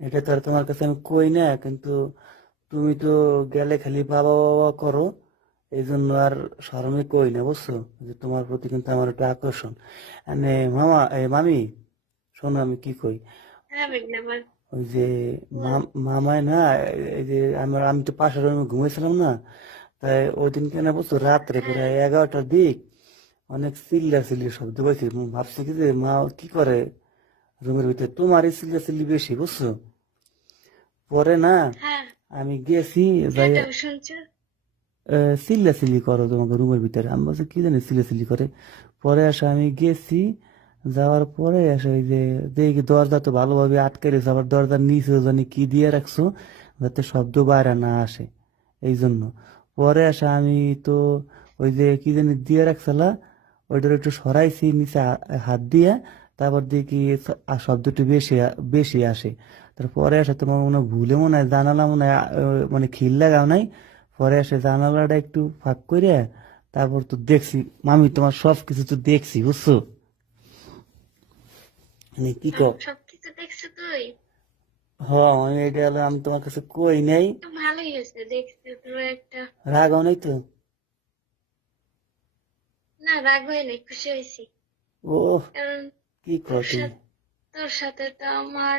এটা তো আর তোমার কাছে আমি কই না, কিন্তু তুমি তো গেলে খালি বাবা বাবা করো, এই জন্য আর শরমে কই না, বুঝছো? যে তোমার প্রতি কিন্তু আমার একটা আকর্ষণ। মানে মামা, মামি, শোনো আমি কি কই। হ্যাঁ মেঘনা বল। ওই যে বল। মামায় না, এই যে আমি তো পাশের রুমে ঘুমাইছিলাম না, তাই ওই দিন কেন বুঝছো, রাত্রে হ্যাঁ। প্রায় 11টার দিক অনেক চিল্লা চিল্লি শব্দ পাইছি। ভাবছি কি যে মা কি করে রুমের ভিতরে, তোমারই চিল্লা চিল্লি বেশি, বুঝছো? পরে না হ্যাঁ। আমি গেছি, যাই কেটা শুনছো? চিল্লা চিল্লি করো তোমাকে রুমের ভিতরে। আমি বলছি কি জানি চিল্লা চিল্লি করে। পরে আসে আমি গেছি, যাওয়ার পরে আসে ওই যে দেখি দরজা তো ভালোভাবে আটকে রেখেছো, আবার দরজার নিচে জানি কি দিয়ে রাখছো যাতে শব্দ বাইরে না আসে, এই জন্য। পরে আসে আমি তো ওই যে কি জানি দিয়ে রাখছিলা, ওইটার একটু সরাইছি নিচে হাত দিয়ে, তারপর দেখি শব্দ একটু বেশি বেশি আসে। তারপরে আসে তোমার মনে হয় ভুলে মনে হয় জানালা মনে হয় মানে খিল লাগাও নাই। পরে এসে জানালাটা একটু ফাঁক করে, তারপর তো দেখছি মামি তোমার সব কিছু তো দেখছি, বুঝছো? মানে কি কও। সবকিছু দেখছো তুই? হ, আমি এটা হলো আমি তোমার কাছে কই নাই। তো ভালোই হয়েছে দেখছি তোর একটা। রাগাও নাই তো? না, রাগ হয় নাই, খুশি হয়েছি। ও, কারণ কি কও তোর তুমি? সাথে তোর সাথে তো আমার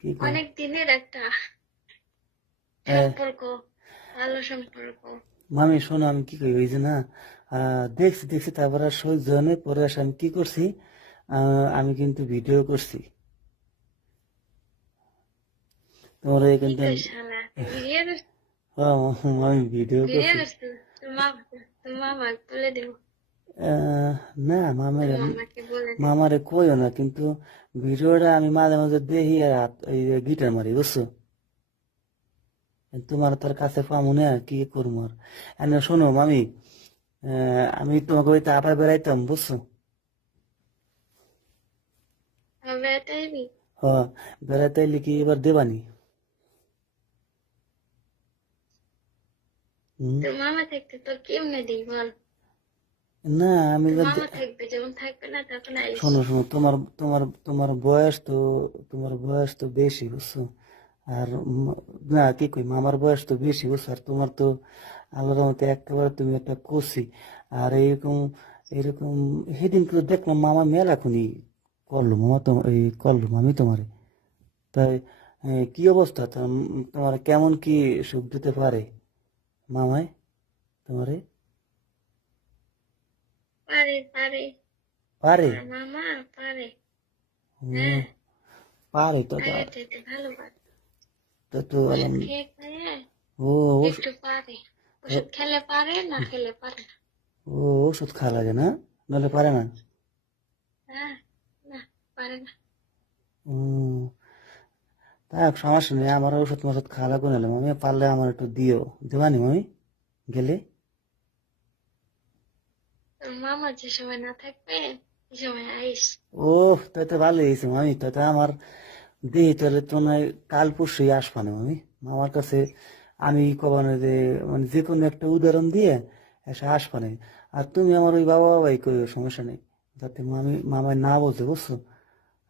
কি কও? অনেক দিনের একটা আহ, সম্পর্ক, ভালো সম্পর্ক। মামি শোনো আমি কি কই, ওই যে না দেখছি দেখছি, তারপর আর সহ্য হয় নাই। পরে আসে আমি কি করছি, আমি কিন্তু ভিডিও করছি তোমার কি কিন্তু কই শালা, তুই ভিডিও করছিস? আমি ভিডিও ভিডিও করছি। করছিস? তোর মামাকে বলে দেবো। আহ, না মামের, তোর মামাকে বলে দেবো। মামারে কইও না, কিন্তু ভিডিওটা আমি মাঝে মাঝে দেখি আর এই যে গিটার মারি, বুঝছো? তোমার তার কাছে পামু না, কি করবো আর। এনে শোনো মামি, আমি তোমাকে ওই আবার বেড়াইতাম, বুঝছো? হবে তাইবি? হ, বেড়াইতে এলে কি এবার দেবানি? হুম? তোর মামা থাকতে তোর কেমনে দিই বল? না আমি তোর বলতে, মামা থাকবে, যখন থাকবে না তখন আইস। শোনো শোনো, তোমার তোমার তোমার বয়স তো, তোমার বয়স তো বেশি, বুঝছো? আর না কি কই, মামার বয়স তো বেশি, বুঝছো? আর তোমার তো আল্লাহর মতে একেবারে তুমি একটা কষি। আর এরকম এরকম সেদিন তো দেখলাম মামা মেলা খুনি করলো, মামা তো এই করলো মামি তোমারে। তাই কি অবস্থা তোমার কেমন কি সুখ দিতে পারে মামায় তোমারে? পারে পারে। পারে? আমার মামা পারে। ও, হ্যাঁ। পারে তো আগের চাইতে ভালো পারে। তো তো ওষুধ খেয়ে খেয়ে ও একটু পারে। ওষুধ খেলে পারে, না খেলে পারে না। ও ওষুধ খাওয়া লাগে না, নাহলে পারে না? হ্যাঁ। না, পারে না। ও, তা সমস্যা নেই, আমার ওষুধ মষুধ খাওয়া লাগবে না, মামি পারলে আমার একটু দিও, দেবানি মামি গেলে? তোর মামা যে সময় না থাকবে সে সময় আইস। ও, তাই তো ভালো হয়েছে মামি, তাই তো আমার দেহি তাহলে তো নয় কাল পরশুই আসবা না মামি আমার কাছে। আমি কবানো যে মানে যে কোনো একটা উদাহরণ দিয়ে এসে আসবা না। আর তুমি আমার ওই বাবা বাবাই কইও, সমস্যা নেই, যাতে মামায় না বোঝে, বুঝছো?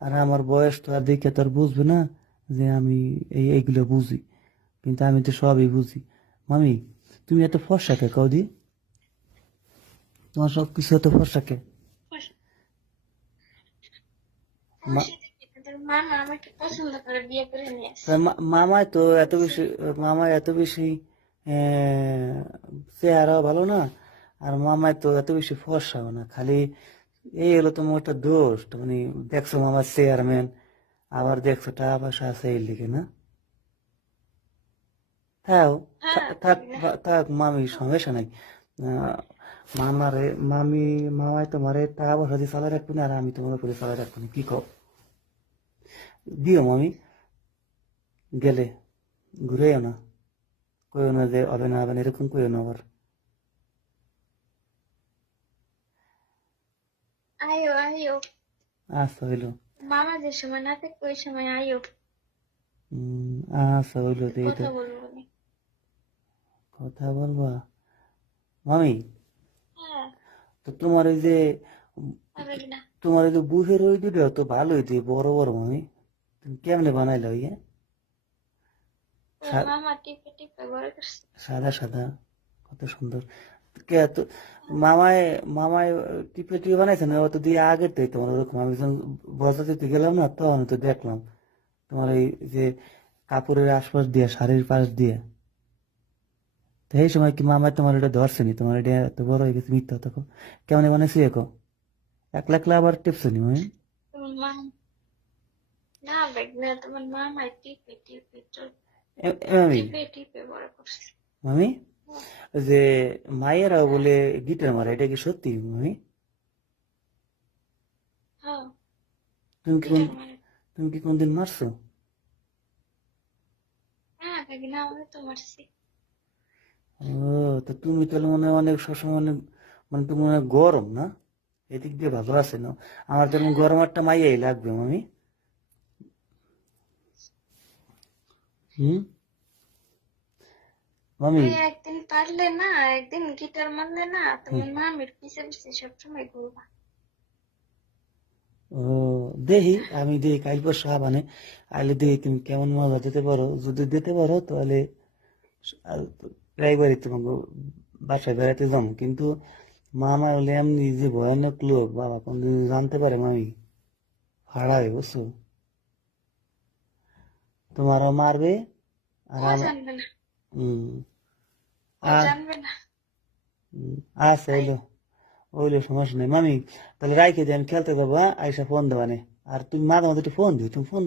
আর আমার বয়স তো আর দেখে তো আর বুঝবে না যে আমি এইগুলো বুঝি, কিন্তু আমি তো সবই বুঝি। মামি, তুমি এত ফর্সা কে কদি? তোমার সব কিছু এত ফর্সা কে? সমস্যা কি? তোর মামা আমাকে পছন্দ করে বিয়ে করে নিয়ে আসে। মামায় তো এত বেশি, মামায় এত বেশি চেহারাও ভালো না, আর মামায় তো এত বেশি ফর্সাও না, খালি এই হলো তোমার একটা দোষ মানে, দেখছো মামার চেয়ারম্যান, আবার দেখছো টাকা পয়সা আছে এই লিখে না। হ্যাঁ, হ্যাঁ থাক না। থাক মামি, সমস্যা নাই। আহ, মামারে মামি, মামায় তোমারে টাকা পয়সা দিয়ে চালাই রাখবো না, আর আমি তোমার উপরে চালাই রাখবো না, কি কও? দিও মামি, গেলে ঘুরেও না, কইও না যে হবে না হবে না, এরকম কইও না আবার। আয়ো আয়ো। আচ্ছা হইলো। মামা যে সময় না থাকবে ওই সময় আয়ো। আচ্ছা হইলো, একটু এই তো কথা বলবো নি। কথা বলবা মামি। হ্যাঁ। তো তোমার পারবে কিনা? তোমার ওই যে বুফের ওই দুটো তো ভালোই দিয়ে বড় বড় মামি। তুমি কেমনে বানাইলো ইয়ে তোর মামা টিপে টিপে বড় করছে। সাদা সাদা কত সুন্দর। কে তো মামায় মামায় টিপে টিপে বানাইছে না, ও তো দিয়ে আগে তো তোমার ওরকম আমি যখন বর্ষা দিতে গেলাম না তখন তো দেখলাম তোমার এই যে কাপড়ের আশপাশ দিয়ে শাড়ির পাশ দিয়ে। তো এই সময় কি মামায় তোমার এটা ধরছেনি, তোমার এটা এত বড় হয়ে গেছে মিথ্যা তখন কেমনে বানাইছি এখন একলা একলা আবার টিপছেনি মানে তোমার মা না বেগ না, তোমার মামাই টিপে টিপে তোর আমি টিপে টিপে বড় করছে। মামি ওই যে মায়েরাও বলে গিটার মারে, এটা কি সত্যি মামি? হ্যাঁ, তুমি কি গিটার মারে। তুমি কি কোনদিন মারছো? হ্যাঁ বেগ না, আমি তো মারছি। ও, তো তুমি তাহলে মনে হয় অনেক সবসময় অনেক মানে তুমি অনেক গরম না, এদিক দিয়ে ভালো আছে না? আমার তেমন গরম একটা মাইয়াই লাগবে মামি। হুম মামি। ওই একদিন পারলে না, একদিন গিটার মারলে না, তোমার মামির পিছে পিছে সবসময় ঘুরবা। ও, দেখি আমি দেখি কাল পরশু মানে আইলে দেখি তুমি কেমন মজা দিতে পারো, যদি দিতে পারো তাহলে প্রায়বারই তোমাকে বাসায় বেড়াতে যাবো, কিন্তু মামা হলে এমনি যে ভয়ানক লোক, বাবা কোনদিন জানতে পারে মামি হারাবে বুঝছো, তোমারও মারবে আর ও আমার জানবে না, হম ও আর জানবে না। আচ্ছা তাই হইলো, ওইলো সমস্যা নেই মামি। তাহলে রাইখে দিয়ে আমি খেলতে যাবো, হ্যাঁ? আইসা ফোন দেবানে। আর তুমি মাঝে মাঝে একটু ফোন দিও, তুমি ফোন